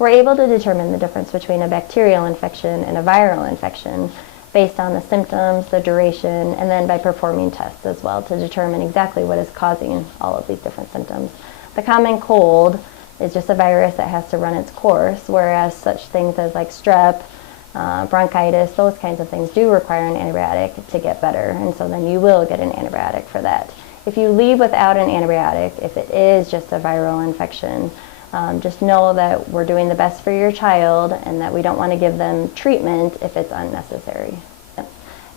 we're able to determine the difference between a bacterial infection and a viral infection based on the symptoms, the duration, and then by performing tests as well to determine exactly what is causing all of these different symptoms. The common cold is just a virus that has to run its course, whereas such things as like strep, bronchitis, those kinds of things do require an antibiotic to get better, and so then you will get an antibiotic for that. If you leave without an antibiotic, if it is just a viral infection, just know that we're doing the best for your child and that we don't want to give them treatment if it's unnecessary.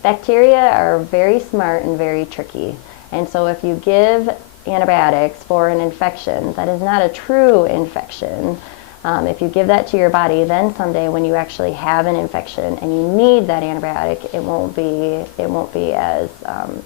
Bacteria are very smart and very tricky, and so if you give antibiotics for an infection that is not a true infection, if you give that to your body, then someday when you actually have an infection and you need that antibiotic, it won't be as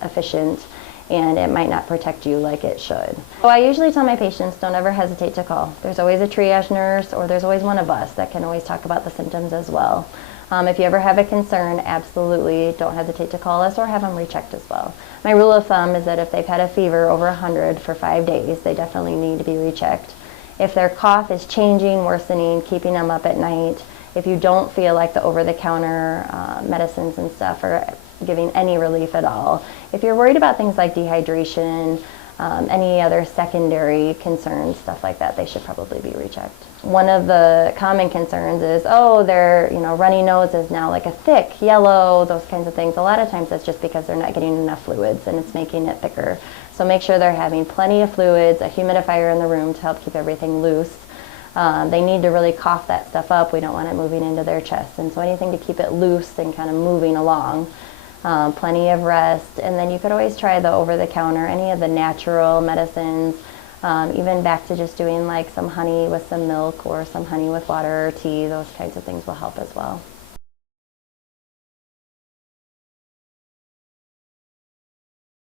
efficient, and it might not protect you like it should. So I usually tell my patients, don't ever hesitate to call. There's always a triage nurse, or there's always one of us that can always talk about the symptoms as well. If you ever have a concern, absolutely don't hesitate to call us or have them rechecked as well. My rule of thumb is that if they've had a fever over 100 for 5 days, they definitely need to be rechecked. If their cough is changing, worsening, keeping them up at night, if you don't feel like the over-the-counter medicines and stuff are giving any relief at all, if you're worried about things like dehydration, any other secondary concerns, stuff like that, they should probably be rechecked. One of the common concerns is, oh, their runny nose is now like a thick yellow, those kinds of things. A lot of times that's just because they're not getting enough fluids and it's making it thicker. So make sure they're having plenty of fluids, a humidifier in the room to help keep everything loose. They need to really cough that stuff up. We don't want it moving into their chest. And so anything to keep it loose and kind of moving along. Plenty of rest, and then you could always try the over-the-counter, any of the natural medicines, even back to just doing like some honey with some milk or some honey with water or tea. Those kinds of things will help as well.